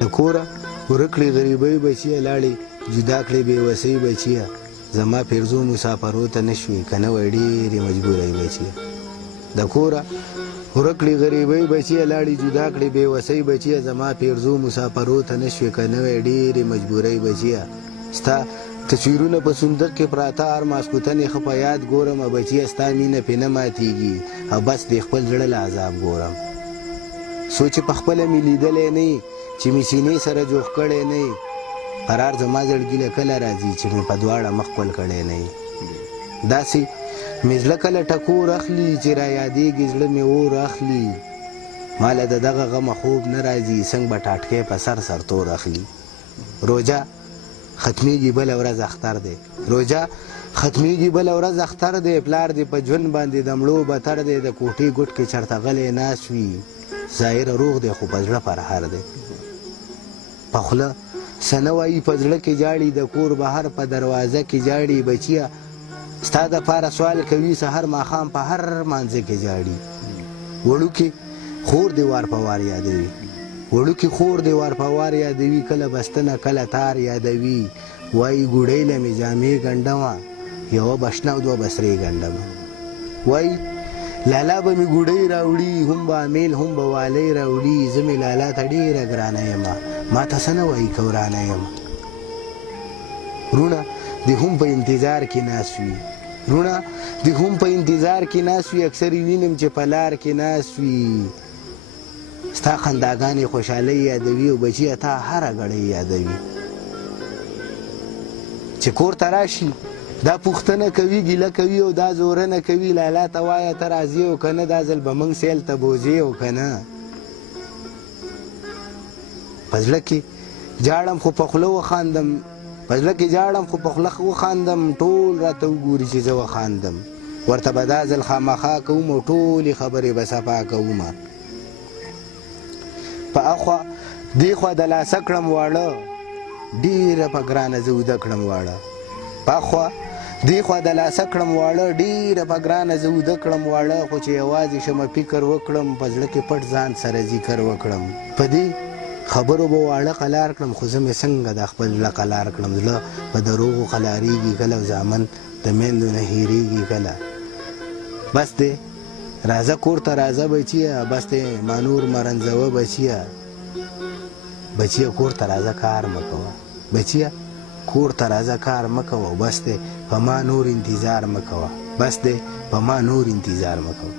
د کوره ورکړې غریبۍ بچیه لاړې جدا کړې بېوسۍ بچیه زما پیرزو مسافرو ته نه شوې که نه وی ډېرې مجبورۍ بچیه د کوره ورکړې غریبۍ بچیه لاړې جدا کړې بېوسۍ بچیه زما پیرزو مسافرو ته نه شوې که نه وی ډېرې مجبورۍ بچیه ستا تصویرونه په صندوق کې پراته هر ماسخوتن یې ښه په یاد ګورم بچیه ستا مینه پې نه ماتېږي او بس د خپل زړه له عذاب ګورم څو چې په خپله مې لیدلی نه یې چې مې سینې سره جوخ کړی نه یې قرار زما زړګي له کله راځي چې مې په دواړه مخ ښکل کړی نه یې داسې مې زړه کله ټکور اخلي چې را یادېږي زړه مې اور اخلي ما له د دغه غمه خوب نه راځي څنګ به ټاټکی په سر سرتور اخلي روژه ختمیږي بله ورځ اختر دی روژه ختمیږي بله ورځ اختر دی پلار دی په ژوند باندې د مړو بتر دی د کوټې ګوټ کې چرته غلی ناست وي ظاهره روغ دی خو په زړه پرهر دی په خوله څه نه وایي په زړه کې جاړي د کور بهر په دروازه کې جاړي بچیه ستا دپاره سوال کوي سحر ماښام په هر مانځه کې جاړي وړوکې خور دې وار په وار یادوي وړوکې خور دې وار په وار یادوي کله بستنه کله تار یادوي وایي ګوډۍ له مې جامې ګنډمه یوه به شنه او دوه به سرې ګنډمه وایي لالا به مې ګوډۍ راوړي هم به امیل هم به والی راوړي زه مې لالا ته ډېره ګرانه یمه ما ته څه نه وایي که ورانه یمه وروڼه د هم په انتظار کې ناست وي وروڼه د هم په انتظار کې ناست وي اکثر یې وینم چې په لار کې ناست وي ستا خنداګانې خوشحالۍ یادوي او بچیه تا هره ګړۍ یادوي چې کور ته راشي دا پوښتنه کوي ګیله کوي او دا زورنه کوي لالا ته وایه ته راځې او که نه دا ځل به موږ سیل ته بوځې او که نه په زړه کې جاړم خو په خوله وخاندم په زړه کې جاړم خو په خوله وخاندم ټول راته وګوري چې زه وخاندم ورته به دا ځل خامخا کوم او ټولې خبرې به صفا کومه په اخوا دې خوا د لاسه کړم واړه ډېره په ګرانه زه وده کړم واړه په اخوا دې خوا د لاسه کړم واړه ډېره په ګرانه زه وده کړم واړه خو چې یوازې شمه فکر وکړم په زړه کې پټ ځان سره ذکر وکړم په دې خبرو به واړه قلار کړم خو زه مې څنګه د خپل زړه قلار کړم زړه په دروغو قلاریږي کله زامن د میندو نه هېرېږي کله بس دی راځه کور ته راځه بچیه بس دی ما نور مرنځوه بچیه بچیه کور ته راځه کار مه کوه بچیه کور ته راځه کار مه کوه بس دی په ما نور انتظار مه کوه بس دی په ما نور انتظار مه کوه